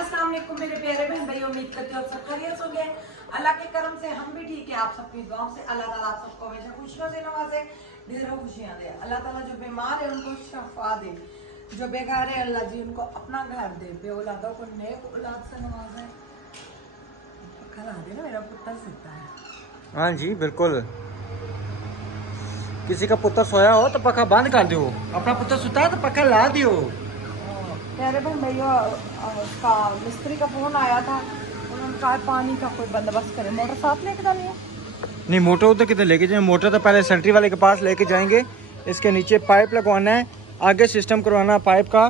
अस्सलाम वालेकुम मेरे प्यारे बहन भाई, उम्मीद करती हूँ आप सब खैरियत होंगे। अल्लाह के करम से हम भी ठीक है। आप सबकी दुआओं से अल्लाह ताला आप सबको हमेशा खुशियों से नवाजे, ढेरों खुशियां दे। अल्लाह ताला जो बीमार है उनको शफा दे, जो बेघर है अल्लाह जी उनको अपना घर दे, बे औलादों को नेक औलाद से नवाजे। खला दे ना, मेरा पुत्र सीता है। हाँ जी बिल्कुल। किसी का पुत्र सोया हो तो पक्का बंद कर दो, अपना पुत्र सुता है तो पक्का ला दियो। प्यारे बहन भैया, उसका मिस्त्री का फोन आया था, उन्होंने कहा पानी का कोई बंदोबस्त करे। मोटर साथ लेके जानी है? नहीं, मोटर उधर किधर लेके जाए? मोटर तो पहले सेंट्री वाले के पास लेके जाएंगे, इसके नीचे पाइप लगवाना है, आगे सिस्टम करवाना है पाइप का,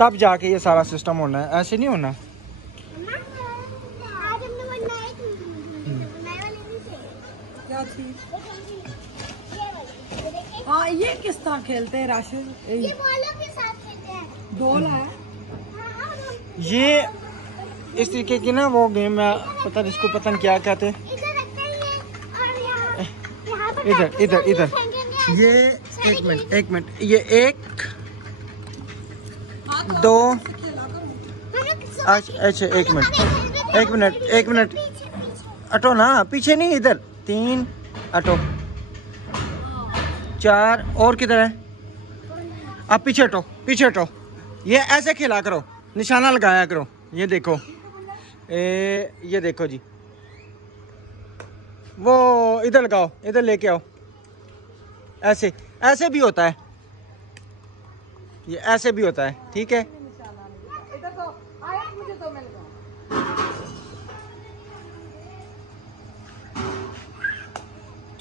तब जाके ये सारा सिस्टम होना है, ऐसे नहीं होना। क्या चीज? हाँ, ये किस तरह खेलते हैं राशिद? ये बॉलों के साथ खेलते हैं। डोल है ये इस तरीके की ना वो गेम है, पता जिसको पता नहीं क्या कहते हैं। इधर इधर इधर, ये एक मिनट ये एक दो, अच्छा एक मिनट अटो ना, पीछे नहीं, इधर 3 अटो, 4 और किधर है? आप पीछे हटो। ये ऐसे खेला करो, निशाना लगाया करो। ये देखो, ये देखो जी, वो इधर लगाओ, इधर लेके आओ। ऐसे भी होता है, ये ऐसे भी होता है, ठीक है।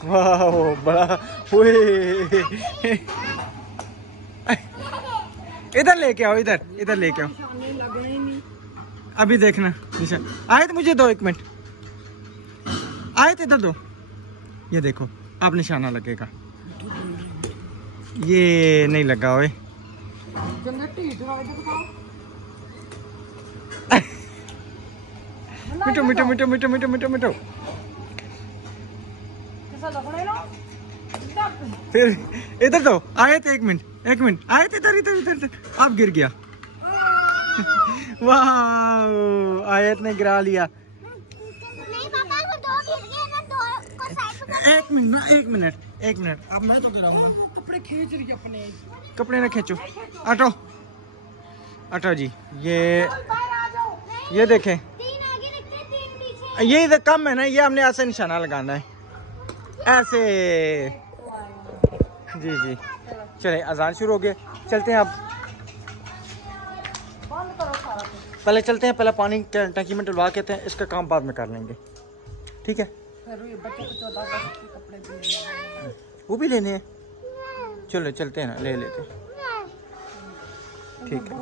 वाह बड़ा, इधर लेके आओ, इधर लेके आओ। अभी देखना निशान आयत, मुझे दो, 1 मिनट आयत, इधर दो। ये देखो, अब निशाना लगेगा। ये नहीं लगा ओए। मिटो। फिर इधर दो आयत, 1 मिनट आयत, इधर आप गिर गया। वाह, आयत ने गिरा लिया। एक मिनट अब मैं तो गिराऊंगा। कपड़े खींच रही अपने, कपड़े ना खींचो, अटो जी। ये देखें, ये इधर कम है ना, ये हमने ऐसे निशाना लगाना है, ऐसे। जी चले, अजान शुरू हो गए, चलते हैं अब। पहले चलते हैं, पहले पानी टंकी में डलवा के हैं, इसका काम बाद में कर लेंगे, ठीक है। वो भी लेने हैं, चलो चलते हैं ना, ले लेते, ठीक है।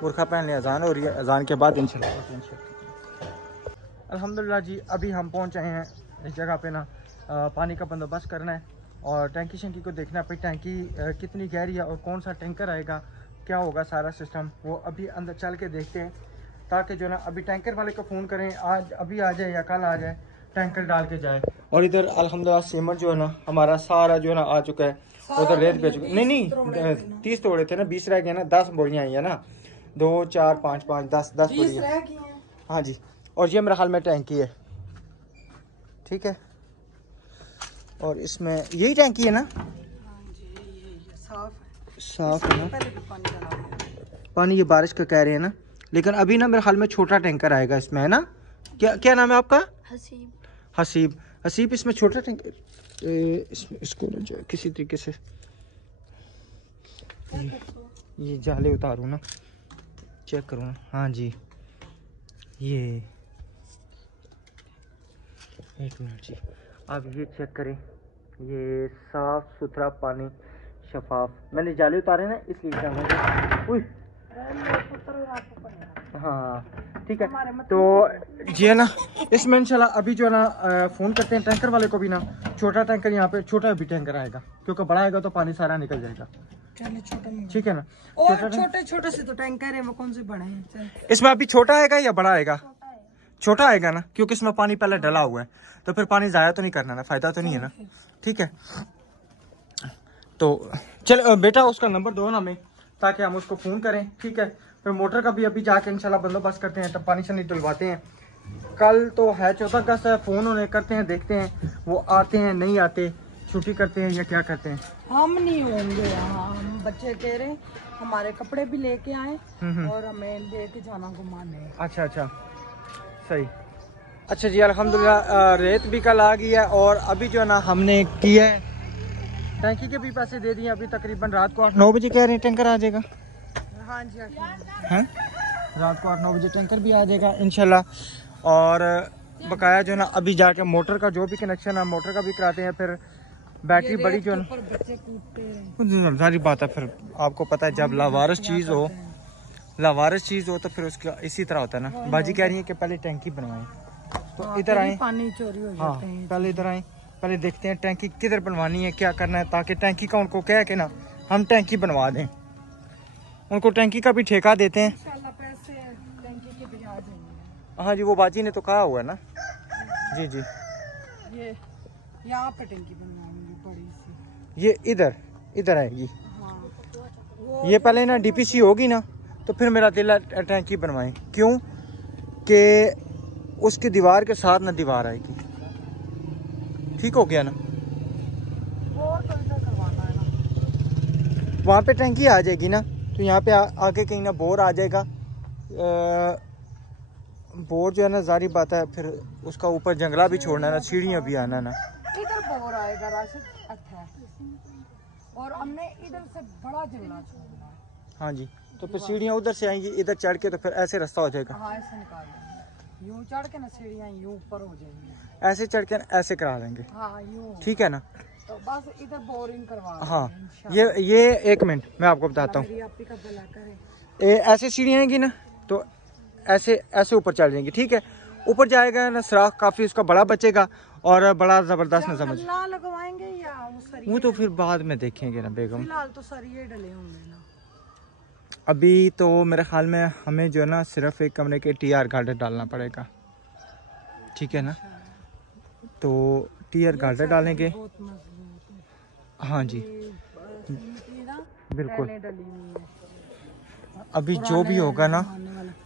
बुरखा पहन ले, अजान हो रही है, अजान के बाद इंशाल्लाह। अल्हम्दुलिल्लाह जी, अभी हम पहुंच आए हैं इस जगह पे ना, पानी का बंदोबस्त करना है और टैंकी शंकी को देखना है, टैंकी कितनी गहरी है और कौन सा टैंकर आएगा, क्या होगा सारा सिस्टम, वो अभी अंदर चल के देखते हैं, ताकि जो ना अभी टैंकर वाले को फ़ोन करें, आज अभी आ जाए या कल आ जाए, टैंकर डाल के जाए। और इधर अल्हम्दुलिल्लाह सीमेंट जो है ना हमारा सारा जो है ना आ चुका है, उधर रेत बेच चुका। नहीं 30 तोड़े थे ना, 20 रह गए ना, 10 बोरियाँ आई है ना, 2 4 5 5 10 बोरियाँ। हाँ जी, और ये मेरा हाल में टैंकी है, ठीक है। और इसमें यही टैंकी है ना, साफ है ना पानी, ये बारिश का कह रहे हैं ना, लेकिन अभी ना मेरे हाल में छोटा टैंकर आएगा इसमें, है ना। क्या नाम है आपका? हसीब। इसमें छोटा टैंकर, इसको किसी तरीके से ये जाले उतारूँ ना, चेक करूँ ना। हाँ जी, ये 1 मिनट जी, आप ये चेक करें, ये साफ सुथरा पानी, शफाफ। मैंने जाले उतारे ना इसलिए क्या हुआ। हाँ ठीक है, तो जी है ना, इसमें इंशाल्लाह अभी जो है ना फ़ोन करते हैं टैंकर वाले को भी ना, छोटा टैंकर यहाँ पे, छोटा भी टैंकर आएगा, क्योंकि बड़ा आएगा तो पानी सारा निकल जाएगा, ठीक है ना। और छोटे से तो टैंकर है, वो कौन से बड़े हैं? इसमें अभी छोटा आएगा या बड़ा आएगा? छोटा आएगा ना, क्योंकि इसमें पानी पहले डला हुआ है, तो फिर पानी ज़ाया तो नहीं करना ना, फ़ायदा तो नहीं है ना, ठीक है। तो चल बेटा, उसका नंबर दो ना हमें, ताकि हम उसको फ़ोन करें, ठीक है। फिर मोटर का भी अभी जाके इंशाल्लाह बंदोबस्त करते हैं, तब पानी शानी डलवाते हैं। कल तो है 14 अगस्त है, फ़ोन उन्हें करते हैं, देखते हैं वो आते हैं नहीं आते, छुट्टी करते हैं या क्या करते हैं। हम नहीं होंगे यहाँ, हम बच्चे कह रहे हैं हमारे कपड़े भी लेके आए और हमें लेके जाना घुमाने। अच्छा अच्छा, सही। अच्छा जी, अल्हम्दुलिल्लाह रेत भी कल आ गई है और अभी जो है ना हमने किया है, टैंकी के भी पैसे दे दिए। अभी तकरीबन रात को 8-9 बजे कह रहे हैं टैंकर आ जाएगा। हाँ जी हैं, रात को 8-9 बजे टैंकर भी आ जाएगा इंशाल्लाह। और बकाया जो है ना अभी जाके मोटर का जो भी कनेक्शन है मोटर का भी कराते हैं। फिर बैटरी बड़ी जो है ना, बच्चे कूदते हैं, सारी बात है। फिर आपको पता है जब लावारिस चीज़ हो, लावारिस चीज़ हो तो फिर उसका इसी तरह होता है ना। बाजी कह रही है कि पहले टैंकी बनवाएं, तो इधर आए, पानी चोरी हो हाँ जाते हैं। पहले इधर आए, पहले देखते हैं टैंकी किधर बनवानी है, क्या करना है, ताकि टैंकी का उनको कह के ना हम टैंकी बनवा दें। उनको टैंकी का भी ठेका देते हैं। इंशाल्लाह पैसे टैंकी के भी आ जाएंगे। हाँ जी, वो बाजी ने तो कहा हुआ है ना। जी जी, ये यहाँ पे टैंकी बनवाएंगे बड़ी सी। ये इधर इधर आएगी। हाँ, ये पहले ना डीपीसी होगी ना तो फिर मेरा दिल है टैंकी बनवाएं। क्यों कि उसकी दीवार के साथ ना दीवार आएगी, ठीक हो गया ना। बोर तो इधर करवाना है ना, वहाँ पे टैंकी आ जाएगी ना, तो यहाँ पे आगे कहीं ना बोर आ जाएगा। बोर जो है ना जारी बात है, फिर उसका ऊपर जंगला भी छोड़ना है ना, सीढ़ियाँ भी आना ना। इधर बोर आएगा राशिद। अच्छा, और हमने इधर से बड़ा जंगला छोड़ना है। हाँ जी, तो फिर सीढ़ियाँ उधर से आएंगी, इधर चढ़ के तो फिर ऐसे रास्ता हो जाएगा। हाँ, ऐसे निकाल देंगे, यूं चढ़ के ना सीढ़ियाँ यूं ऊपर हो जाएंगी, ऐसे चढ़ के ऐसे करा देंगे, हाँ यूं, ठीक है ना। तो बस इधर बोरिंग करवा देंगे हाँ, इंशाल्लाह। ये 1 मिनट मैं आपको बताता हूँ। मेरी आपी का भला करे। ऐसे सीढ़ियाँ आएंगी ना तो ऐसे ऐसे ऊपर चढ़ जाएंगी, ठीक है। ऊपर जाएगा ना सुराख काफ़ी उसका बड़ा बचेगा और बड़ा ज़बरदस्त ना समझ। कल्ला लगवाएंगे या वो सरिये? वो तो फिर बाद में देखेंगे ना बेगम। फिलहाल तो सरिये डले होंगे ना। अभी तो मेरे ख्याल में हमें जो है ना सिर्फ एक कमरे के TR गार्डर डालना पड़ेगा, ठीक है ना। तो TR गार्डर डालेंगे। बहुत मजबूत है। हाँ जी, ये ना बिल्कुल। पहले डली हुई है। अभी जो भी होगा ना,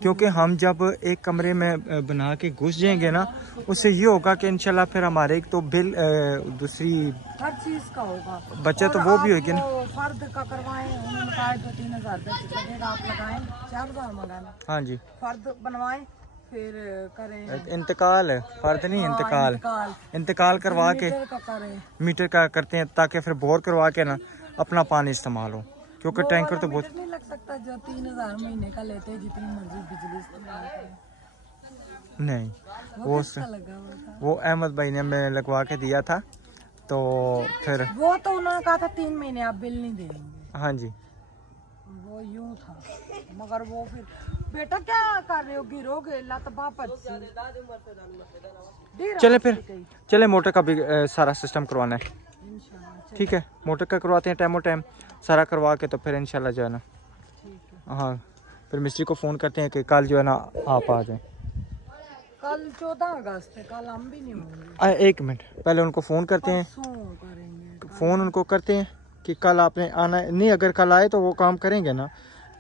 क्योंकि हम जब एक कमरे में बना के घुस जाएंगे ना, उससे ये होगा कि इंशाल्लाह फिर हमारे एक तो बिल दूसरी हर चीज का होगा, बचत तो और वो भी आप होगी ना। वो फर्द का करवाएं, उन्होंने कहा 2-3 हज़ार लगेगा, आप लगाएं 4 हज़ार मंगाना, हाँ जी, फर्द बनवाएं फिर करें। इंतकाल है, फर्द नहीं, हाँ, इंतकाल इंतकाल करवा के मीटर का करें। मीटर का करते हैं, ताकि फिर बोर करवा के ना अपना पानी इस्तेमाल हो, क्योंकि वो टैंकर वाला तो बहुत मीटर नहीं लग सकता जो 3 हज़ार महीने का लेते हैं, जितनी मर्जी बिजली इस्तेमाल करें। नहीं। वो किसका लगा हुआ था? वो अहमद भाई ने हमें लगवा के दिया था, तो फिर वो तो उन्होंने कहा था 3 महीने आप बिल नहीं देंगे, हाँ जी। वो यूं था, मगर वो फिर बेटा क्या कर रहे हो, गिरोगे लत बापत चले फिर चले, मोटर का भी सारा सिस्टम करवाना है, इंशाल्लाह। ठीक है। मोटर का करवाते हैं टाइमो टाइम सारा करवा के, तो फिर इंशाल्लाह जो है ना, ठीक है, हाँ फिर मिस्त्री को फ़ोन करते हैं कि कल जो है ना आप आ जाएं। कल 14 अगस्त है, कल हम भी नहीं होंगे। 1 मिनट पहले उनको फ़ोन करते हैं, परसों करेंगे फ़ोन उनको करते हैं कि कल आपने आना है। नहीं, अगर कल आए तो वो काम करेंगे ना,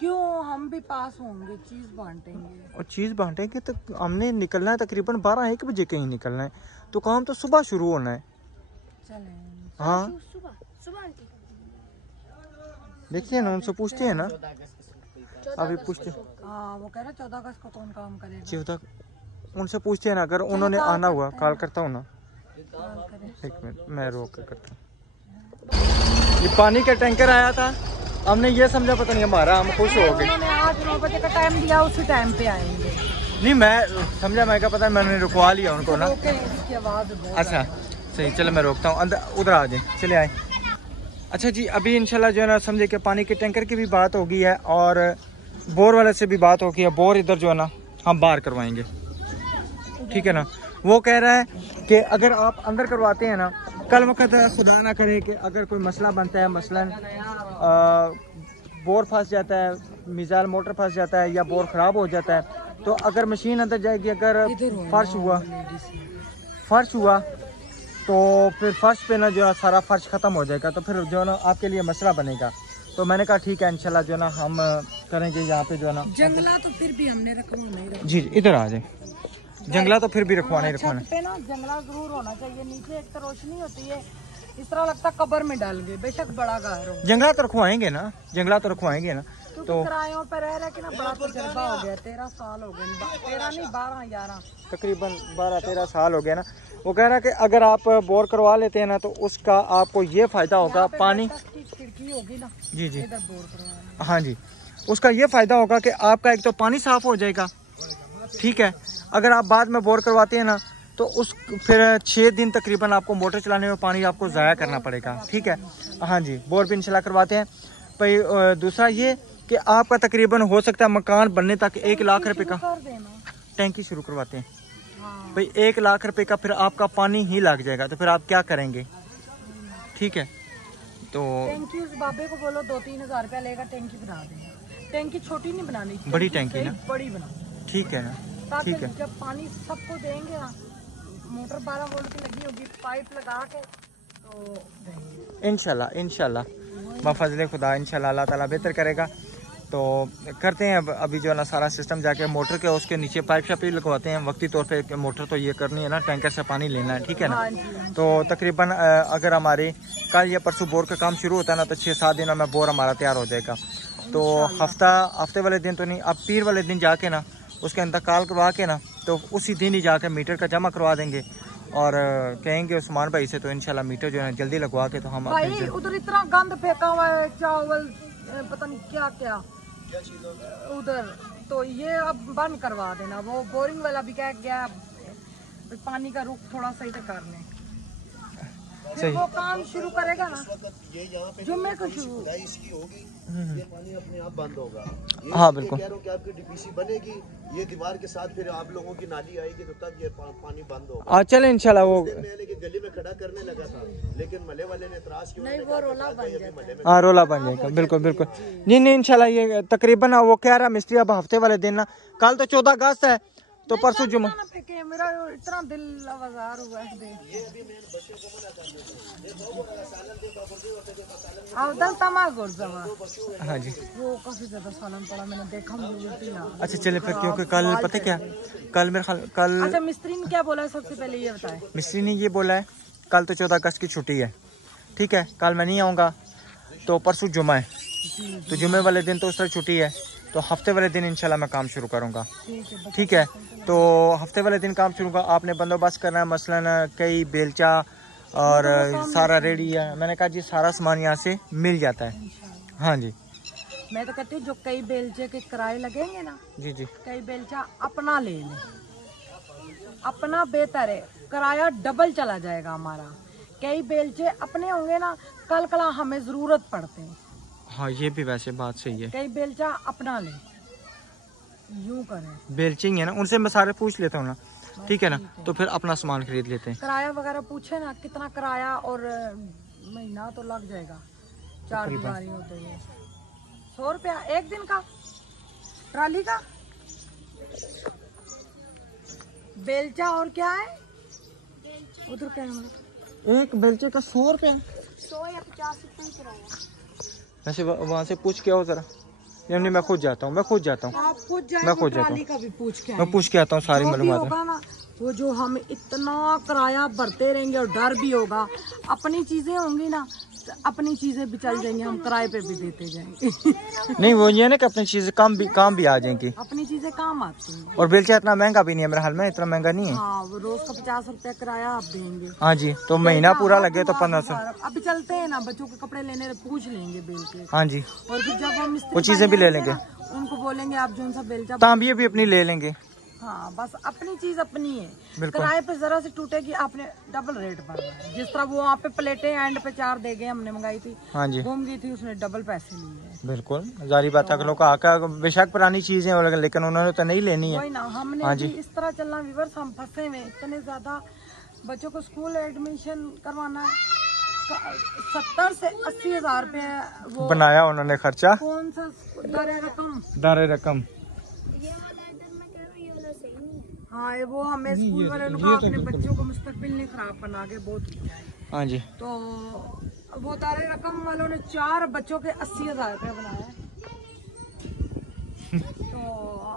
क्यों, हम भी पास होंगे, चीज बांटेंगे। और चीज़ बांटेंगे तो हमने निकलना है तकरीबन 12-1 बजे कहीं निकलना है, तो काम तो सुबह शुरू होना है। चलें, हाँ सुबह देखते हैं ना, उनसे पूछते हैं ना, अभी पूछते हैं। हाँ, वो कह रहे 14 अगस्त को कौन काम करेगा, 14 उनसे पूछते हैं ना, अगर उन्होंने कॉल आना हुआ करते कॉल हैं। करता हूँ ना। कॉल करें। 1 मिनट मैं रोक के करता हूँ। ये पानी का टैंकर आया था, हमने ये समझा पता नहीं हमारा, हम खुश हो गए। उन्होंने आज 9 बजे का टाइम दिया, उसी टाइम पे आएंगे। नहीं मैं समझा, मैं क्या पता, मैंने रुकवा लिया उनको ना। रोके, इसकी आवाज बहुत अच्छा सही, चलो मैं रोकता हूँ, अंदर उधर आ जाए, चले आए। अच्छा जी, अभी इंशाल्लाह जो है ना समझे कि पानी के टैंकर की भी बात हो गई है और बोर वाले से भी बात हो गई है। बोर इधर जो है ना हम बाहर करवाएंगे, ठीक है ना। वो कह रहा है कि अगर आप अंदर करवाते हैं ना, कल वक्त खुदा ना करे कि अगर कोई मसला बनता है, मसलन बोर फंस जाता है, मिसाइल मोटर फंस जाता है या बोर ख़राब हो जाता है, तो अगर मशीन अंदर जाएगी, अगर फर्श हुआ तो फिर फर्श पे ना जो है सारा फर्श ख़त्म हो जाएगा, तो फिर जो है ना आपके लिए मसला बनेगा। तो मैंने कहा ठीक है इंशाल्लाह जो है ना हम करेंगे यहाँ पे जो है ना। जंगला तो फिर भी हमने रखवाना ही रखवाना। जी इधर आ जाए, जंगला तो फिर भी रखवाना ही रखवाना। छत पे ना जंगला जरूर होना चाहिए, नीचे एक तो रोशनी होती है, इस तरह लगता है कब्र में डाल गए, बेशक बड़ा घर हो। जंगला तो रखवाएंगे ना, जंगला तो रखवाएंगे ना। तो किरायों पे रह के ना बड़ा तजुर्बा हो गया, 13 साल हो गए, 13 नहीं 12 11 तकरीबन 12-13 साल हो गया ना। वो कह रहा है कि अगर आप बोर करवा लेते हैं ना तो उसका आपको ये फायदा होगा, पानी खिड़की होगी ना। जी जी इधर बोर करवाना। हाँ जी, उसका ये फायदा होगा कि आपका एक तो पानी साफ हो जाएगा, ठीक है। अगर आप बाद में बोर करवाते हैं ना तो उस फिर 6 दिन तकरीबन आपको मोटर चलाने में पानी आपको ज़ाया करना पड़ेगा, ठीक है। हाँ जी, बोर भी इंशाल्लाह करवाते हैं भाई। दूसरा ये कि आपका तकरीबन हो सकता है मकान बनने तक 1 लाख रुपए का टैंकी शुरू करवाते हैं भाई। 1 लाख रुपए का फिर आपका पानी ही लग जाएगा, तो फिर आप क्या करेंगे, ठीक है। तो टैंकी उस बाबे को बोलो 2-3 हज़ार रुपया लेगा, टैंकी बना देगा। टैंकी छोटी नहीं बनानी, बड़ी टैंकी ना, बड़ी बना, ठीक है ना, ताकि ठीक है। जब पानी सबको देंगे ना, मोटर 12 वोल्ट की लगी होगी, पाइप लगा के तो देंगे इंशाल्लाह इंशाल्लाह बफज़ल खुदा इंशाल्लाह अल्लाह ताला बेहतर करेगा। तो करते हैं अब अभी जो है ना सारा सिस्टम जाके मोटर के उसके नीचे पाइप शाइप लगवाते हैं वक्ती तौर पे। मोटर तो ये करनी है ना, टैंकर से पानी लेना है, ठीक है ना। तो तकरीबन अगर हमारे कल या परसों बोर का काम शुरू होता है ना तो 6-7 दिनों में बोर हमारा तैयार हो जाएगा। तो हफ्ते वाले दिन तो नहीं, अब पीर वाले दिन जाके ना उसका इंतकाल करवा के ना तो उसी दिन ही जाके मीटर का जमा करवा देंगे और कहेंगे उस्मान भाई से, तो इंशाल्लाह मीटर जो है जल्दी लगवा के तो हम भाई उधर इतना गंद फेंका हुआ है, चावल पता नहीं क्या क्या उधर, तो ये अब बंद करवा देना। वो बोरिंग वाला भी कह गया पानी का रुख थोड़ा सही से कर लें, फिर वो काम शुरू करेगा ना जुम्मे को शुरू होगी, ये पानी अपने आप बंद होगा। हाँ बिल्कुल, कह रहा हूँ कि आपकी डीपीसी बनेगी, ये दीवार के साथ फिर आप लोगों की नाली आएगी, तो तब ये पानी बंद होगा। चले इंशाल्लाह। वो मैंने गली में खड़ा करने लगा था, लेकिन मले वाले ने इतराज किया, नहीं वो रोला बन जाता। हाँ रोला बन जाएगा, बिल्कुल बिल्कुल। नहीं इंशाल्लाह ये तकरीबन वो कह रहा मिस्त्री अब हफ्ते वाले दिन ना, कल तो 14 अगस्त है तो परसों जुम्मा। मेरा इतना दिल आवाज़ार हुआ है हाँ जी, वो काफी ज्यादा सालन पड़ा, मैंने देखा मुझे। अच्छा चले फिर, क्योंकि कल पता क्या, कल मेरे ख्याल कल अच्छा मिस्त्री ने क्या बोला है सबसे पहले ये बताए। मिस्त्री ने ये बोला है कल तो 14 अगस्त की छुट्टी है, ठीक है, कल मैं नहीं आऊँगा, तो परसों जुम्मा है, तो जुम्मे वाले दिन तो उस तरह छुट्टी है, तो हफ्ते वाले दिन इंशाल्लाह मैं काम शुरू करूँगा, ठीक है। तो हफ्ते वाले दिन काम शुरू करूँगा, आपने बंदोबस्त करना है, मसलन कई बेलचा और सारा रेडी है। मैंने कहा जी सारा सामान यहाँ से मिल जाता है। हाँ जी, मैं तो कहती हूँ जो कई बेलचे के किराए लगेंगे ना, जी जी, कई बेलचा अपना ले लें, अपना बेहतर है, किराया डबल चला जाएगा हमारा। कई बेलचे अपने होंगे ना, कल कला हमें जरूरत पड़ते हैं। हाँ ये भी वैसे बात सही है, कई बेलचा अपना ले, यूं करें। बेलचिंग है ना, उनसे मैं सारे पूछ लेता हूँ ना, ठीक है ना, तो फिर अपना सामान खरीद लेते हैं। किराया वगैरह पूछे ना कितना किराया, और महीना तो लग जाएगा, 4 दिवारी होते हैं, 100 रुपया एक दिन का ट्राली का। बेलचा और क्या है उधर, क्या है एक बेलचे का 100 रुपया, 100 या 50 रुपये किराया। वैसे वहाँ से पूछ के आओ जरा, नहीं मैं खुद जाता हूँ, आप खुद जाए, मैं खुद जाता ट्राली का भी पूछ के मैं पूछ के आता हूँ सारी मालूमात। होगा ना, वो जो हम इतना किराया भरते रहेंगे और डर भी होगा, अपनी चीजें होंगी ना, अपनी चीजें भी चल जाएंगी, हम किराए पे भी देते जाएंगे। नहीं वो ये ना कि अपनी चीजें काम भी आ जाएंगी, अपनी चीजें काम आती हैं। और बेलचा इतना महंगा भी नहीं है मेरे हाल में, इतना महंगा नहीं है। हाँ, वो रोज का 50 रुपया किराया आप देंगे। हाँ जी, तो महीना पूरा लगे तो 1500। अभी चलते हैं ना, बच्चों के कपड़े लेने पूछ लेंगे बेलचे। हाँ जी, और फिर जब हम वो चीजें भी ले लेंगे, उनको बोलेंगे आप जो सा बेलचा, तांबिये भी अपनी ले लेंगे। हाँ बस अपनी चीज अपनी है, बिल्कुल। किराए पे जरा से टूटेगी, आपने डबल रेट भरना है। जिस तरह वो वहाँ पे प्लेटें एंड पे 4 दे गए, हमने मंगाई थी, हाँ जी, घूम गई थी, उसने डबल पैसे लिए हैं। बिल्कुल जारी बात है, लोग आका बेशक पुरानी चीजें हैं लेकिन उन्होंने तो नहीं लेनी है। वही ना, हमने भी इस तरह चलना, व्यूअर्स हम फंसे हुए इतने ज्यादा, बच्चों को स्कूल एडमिशन करवाना है, 70 से 80 हज़ार रुपये वो बनाया उन्होंने खर्चा, कौन सा दारे रकम। हाँ वो हमें स्कूल वाले ने कहा अपने बच्चों को मुस्तकबिल नहीं खराब बना के बहुत किया है। हाँ जी, तो वो तारे रकम वालों ने 4 बच्चों के 80,000 रुपया बनाया है। तो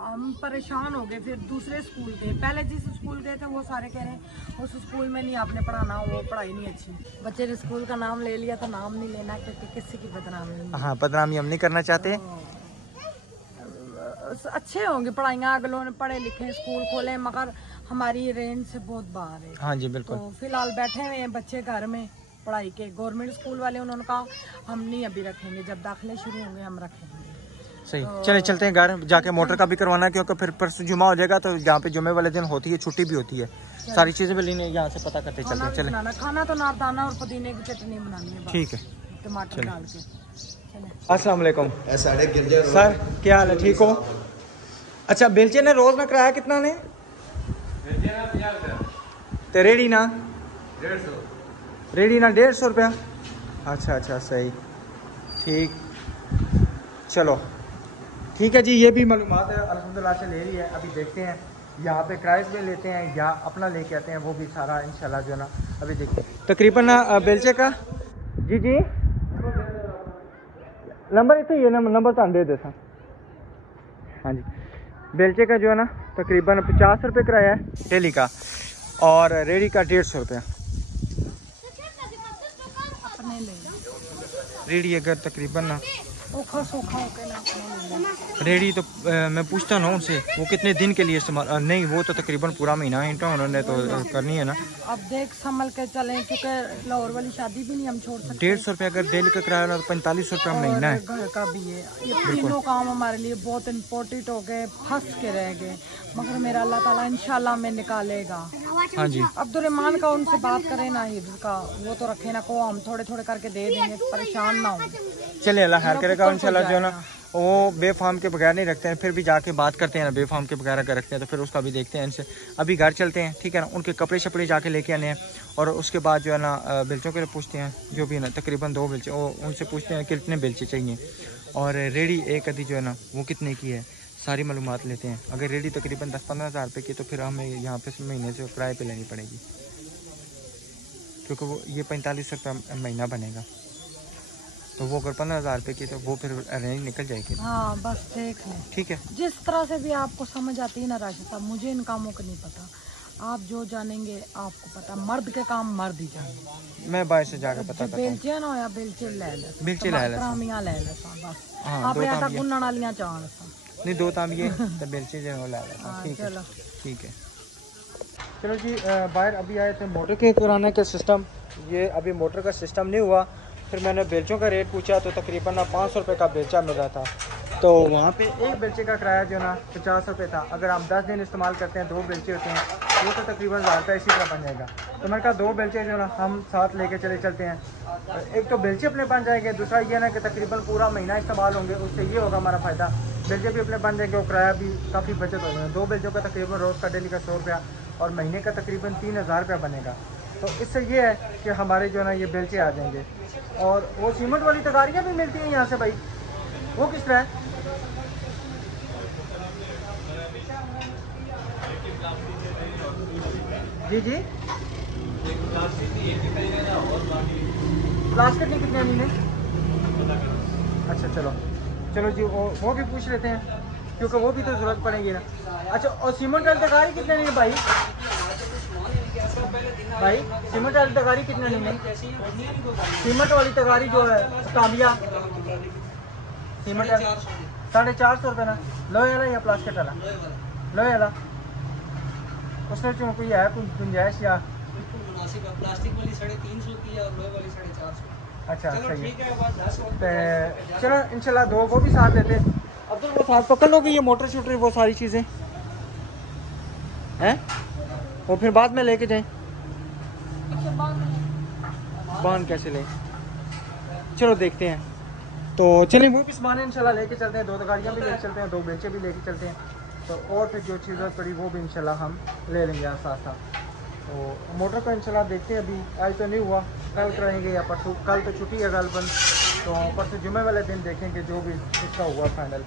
हम परेशान हो गए, फिर दूसरे स्कूल गए। पहले जिस स्कूल गए थे वो सारे कह रहे हैं उस स्कूल में नहीं आपने पढ़ाना, वो पढ़ाई नहीं अच्छी। बच्चे ने स्कूल का नाम ले लिया तो नाम नहीं लेना, क्योंकि किसी की बदनामी नहीं। हाँ, बदनामी हम नहीं करना चाहते। अच्छे होंगे, पढ़ाइयाँ अगलों ने पढ़े लिखे स्कूल खोले, मगर हमारी रेंज से बहुत बाहर है। हाँ जी बिल्कुल। तो फिलहाल बैठे हुए हैं बच्चे घर में पढ़ाई के। गवर्नमेंट स्कूल वाले उन्होंने कहा हम नहीं अभी रखेंगे, जब दाखिले शुरू होंगे हम रखेंगे। सही, चले चलते हैं घर जाके मोटर का भी करवाना, क्योंकि फिर परसों जुमा हो जाएगा, तो यहाँ पे जुमे वाले दिन होती है, छुट्टी भी होती है। सारी चीजें भी लेने यहाँ से पता करते चलते हैं। चले, खाना तो नारदाना और पुदीने की चटनी बनानी है, ठीक है, टमाटर डाल के। अस्सलाम वालेकुम सर, क्या हाल है, ठीक हो? अच्छा, बेलचे ने रोज ना किराया कितना ने? तो रेडी ना 150 रुपया। अच्छा अच्छा, सही, ठीक, चलो ठीक है जी। ये भी मालूमात है अल्हम्दुलिल्लाह से ले रही है। अभी देखते हैं यहाँ पे क्राइस में लेते हैं या अपना लेके आते हैं, वो भी सारा इंशाल्लाह जो है ना अभी देखते हैं। तकरीबन बेलचे का जी जी नंबर इतना, ये नंबर तो दे देता। हाँ जी, बेलचे का जो है ना तकरीबन 50 रुपये किराया है डेली का, और रेडी का 150 रुपया। रेडी अगर तकरीबन ना रेडी तो मैं पूछता ना उनसे वो कितने दिन के लिए इस्तेमाल, नहीं वो तो तकरीबन पूरा महीना इंटा उन्होंने तो करनी है ना। अब देख संभल के चलें, क्योंकि लाहौर वाली शादी भी नहीं हम छोड़ सकते। 150 रुपया अगर डेली का किराया ना तो 45 रुपया महीना है। घर का भी है, ये तीनों काम हमारे लिए बहुत इम्पोर्टेंट हो गए, फंस के रह गए, मगर मेरा अल्लाह ताला इंशाल्लाह में निकालेगा। हाँ जी, अब्दुर्रहमान का उनसे बात करें ना, हिफ्ज का वो तो रखे ना को, हम थोड़े थोड़े करके दे देंगे, परेशान ना हो। चले अल्लाह खैर करेगा इंशाल्लाह। जो है ना वो बेफाम के बगैर नहीं रखते हैं, फिर भी जाके बात करते हैं ना, बेफाम के बगैर अगर रखते हैं तो फिर उसका भी देखते हैं इनसे। अभी घर चलते हैं, ठीक है ना, उनके कपड़े शपड़े जाके लेके आने हैं, और उसके बाद जो है ना बेलचों के लिए पूछते हैं, जो भी है ना तकरीबन 2 बेलचे, वो उनसे पूछते हैं कि कितने बेलचे चाहिए, और रेडी एक आधी जो है ना वो कितने की है, सारी मालूमात लेते हैं। अगर रेडी तकरीबन 10-15 हज़ार रुपये की, तो फिर हमें यहाँ पे महीने से किराए पे लेनी पड़ेगी, क्योंकि वो ये 45 रुपया महीना बनेगा। तो वो अगर 15,000 रुपये की, तो वो फिर रेंज निकल जाएगी। हाँ बस देख लें, ठीक है। जिस तरह से भी आपको समझ आती है ना राशिद साहब, मुझे इन कामों का नहीं पता, आप जो जानेंगे आपको पता। मर्द के काम मर्द ही जाने, मैं बाहर से जाकर पता करता हूँ। बेलचे ना होया बेलचे ले ले, बेलचे ले ले तरामियां ले ले बस। हाँ, आप दो आटा तामियां। गुनन वालियां चाहन सा नहीं, 2 तामिये तो बेलचे जो है वो ले लेता हूँ। ठीक है, चलो ठीक है। चलो जी, बाहर अभी आए थे मोटर के कराने के सिस्टम, ये अभी मोटर का सिस्टम नहीं हुआ। फिर मैंने बेलचों का रेट पूछा तो तकरीबन 500 रुपये का बेलचा मिल रहा था। तो वहाँ पे एक बेलचे का किराया जो ना 50 रुपये था। अगर हम 10 दिन इस्तेमाल करते हैं, 2 बेलचे होते हैं, वो तो तकरीबन 1000 रुपये इसी तरह बन जाएगा। तो मैंने कहा 2 बेलचे जो ना हम साथ लेके चलते हैं, एक तो बेलचे अपने बन जाएंगे, दूसरा ये ना कि तकरीबन पूरा महीना इस्तेमाल होंगे, उससे ये होगा हमारा फ़ायदा, बेलचे भी अपने बन जाएंगे और किराया भी काफ़ी बचत हो जाएगा। 2 बेलचों का तकरीबन रोज़ का डेली का 100 रुपया और महीने का तकरीबन 3000 रुपया बनेगा। तो इससे ये है कि हमारे जो है ना ये बेलचे आ जाएंगे। और वो सीमेंट वाली तगारियाँ भी मिलती हैं यहाँ से भाई, वो किस तरह है? जी जी, प्लास्टिक की कितने आनी है? अच्छा चलो चलो जी, वो भी पूछ लेते हैं, क्योंकि वो भी तो ज़रूरत पड़ेगी ना। अच्छा, और सीमेंट वाली तगारी कितने नहीं है भाई? भाई सीमेंट वाली तगारी कितने नहीं है? सीमेंट वाली तगारी जो है ताबिया सीमेंट 450 रुपये ना, लोहे वाला या प्लास्टिक वाला? लोहे वाला। उसमें जो कोई है कुछ गुंजाइश या? प्लास्टिक वाली 350 की है और लोहे वाली 450। अच्छा सही ठीक है, है। तो चलो इंशाल्लाह 2 वो भी साथ लेते हैं। अब्दुल वो साथ पकड़ लोगे ये मोटर शूटर वो सारी चीज़ें हैं, वो फिर बाद में लेके जाएं। बांध कैसे लें? चलो देखते हैं। तो चलिए वो भी सामान इंशाल्लाह लेके चलते हैं, 2 गाड़ियाँ भी लेके चलते हैं, 2 बेलचे भी लेके चलते हैं। तो और फिर जो चीज़ पड़ी वो भी इंशाल्लाह हम ले लेंगे साथ साथ। तो मोटर का इंशाल्लाह देखते हैं, अभी आज तो नहीं हुआ, कल कराएंगे या परसों। कल तो छुट्टी है गालबन, तो परसों जुमे वाले दिन देखेंगे जो भी इसका हुआ फाइनल,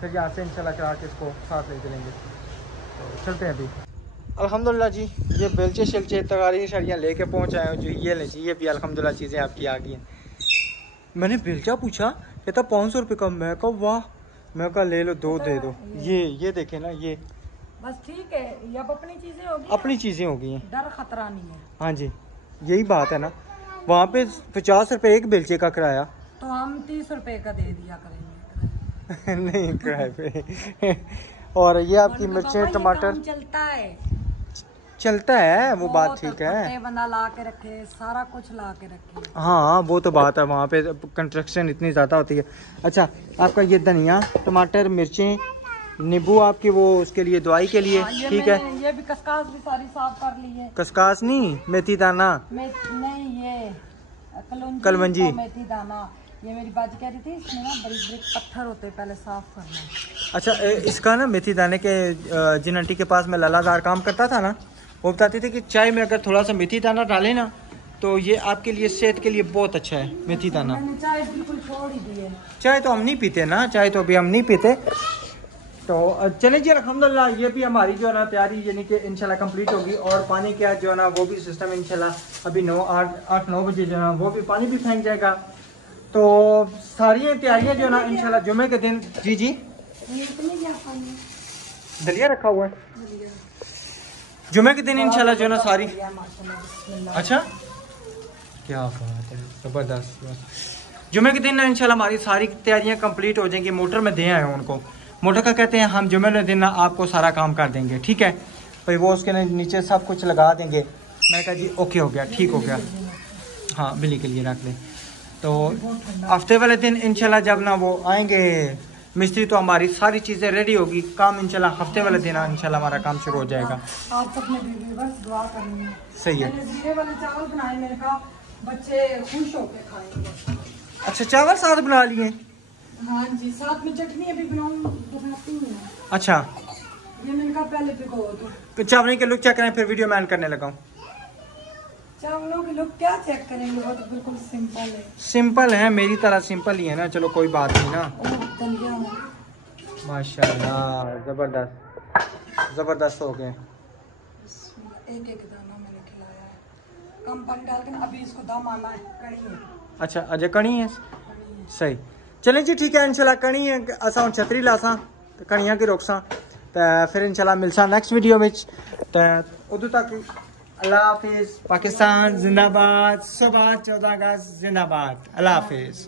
फिर यहाँ से इंशाल्लाह करा के इसको साथ ले चलेंगे। तो चलते हैं अभी। अल्हम्दुलिल्लाह जी, ये बेलचे शलचे तगारी शड़ियाँ लेके पहुँच आए हैं। जो ये ले, ये भी अल्हम्दुलिल्लाह चीज़ें आपकी आ गई हैं। मैंने बेलचा पूछा, कहता 500 रुपये का। मैं कहा वाह, मैं कहा ले लो 2 दे दो। ये देखे ना, ये बस ठीक है, ये अब अपनी चीजें होगी, अपनी चीजें हो गई हैं। डर खतरा नहीं है। हाँ जी, यही बात है ना। वहाँ पे 50 रुपये एक बेलचे का किराया। तो हम 30 रुपए का दे दिया करेंगे। नहीं किराए पे। और ये आपकी मिर्चें टमाटर चलता है, चलता है, वो बात ठीक है। पत्ते बंदा ला के रखे, सारा कुछ ला के रखे। हाँ वो तो बात है, वहाँ पे कंस्ट्रक्शन इतनी ज़्यादा होती है। अच्छा, आपका ये धनिया, टमाटर, मिर्चें, नींबू आपकी वो उसके लिए दवाई के लिए, ठीक है। ये भी कस्कास भी सारी साफ कर ली है। कस्कास नहीं, मेथी दाना। नहीं, ये कलवंजी। मेथी दाना। ये मेरी बाजी कह रही थी, इसमें ना बड़ी बड़ी पत्थर होते हैं, पहले साफ करना। अच्छा, इसका ना मेथी दाने के जिन आंटी के पास मैं लालादार काम करता था ना, वो बताते थे कि चाय में अगर थोड़ा सा मेथी दाना डालें ना, तो ये आपके लिए सेहत के लिए बहुत अच्छा है मेथी दाना। मैंने चाय बिल्कुल छोड़ ही दी है। चाय तो हम नहीं पीते ना, चाय तो अभी हम नहीं पीते। तो चले जी, अल्हम्दुलिल्लाह ये भी हमारी जो है ना तैयारी यानी कि इंशाल्लाह कंप्लीट होगी। और पानी का जो है ना वो भी सिस्टम इंशाल्लाह अभी 8-9 बजे जो है ना वो भी पानी भी फेंक जाएगा। तो सारी तैयारियां जो है ना इंशाल्लाह जुमे के दिन। जी जी, दलिया रखा हुआ है जुमे के दिन इंशाल्लाह जो है ना सारी। अच्छा, क्या बात है, ज़बरदस्त। जुमे के दिन ना इंशाल्लाह हमारी सारी तैयारियां कंप्लीट हो जाएंगी। मोटर में दे आए हैं उनको, मोटर का कहते हैं हम जुमे के दिन ना आपको सारा काम कर देंगे, ठीक है भाई। वो उसके नीचे सब कुछ लगा देंगे। मैं कहा जी ओके हो गया, ठीक हो गया। हाँ, बिल्ली के लिए रख लें। तो हफ्ते वाले दिन इंशाल्लाह जब ना वो आएंगे मिस्त्री, तो हमारी सारी चीज़ें रेडी होगी। काम इंशाल्लाह हफ्ते वाले दिन इंशाल्लाह हमारा काम शुरू हो जाएगा। आप सबने बस दुआ करनी है। सही है। मैंने जीरे वाले चावल बनाए, मैंने कहा बच्चे खुश होकर खाएंगे। अच्छा, चावल साथ बना लिए? हाँ जी, साथ में चटनी अभी बनाती हूँ। अच्छा, ये मैंने कहा पहले भिगो दो। तो चावल के लुक चेक करें, फिर वीडियो मैन करने लगा हूँ। चावलों के लोग क्या चेक करेंगे, वो तो बिल्कुल सिंपल है। सिंपल है, मेरी तरह सिंपल ही है ना। चलो कोई बात नहीं ना। दलिया माशाल्लाह, जबरदस्त जबरदस्त हो गए। एक एक दाना मैंने खिलाया है, कम पानी डाल के। अभी इसको दम आना है, कड़ी है। अच्छा, अजय कणी है, सही। चलें जी, ठीक है। इंशाल्लाह कणी है असा हूँ छतरी लासा तो कणियाँ की रोकसा, तो फिर इंशाल्लाह मिलसा नेक्स्ट वीडियो में। तो उदू तक अल्लाह हाफिज़। पाकिस्तान जिंदाबाद, सुबह 14 अगस्त जिंदाबाद। अल्लाह हाफिज़।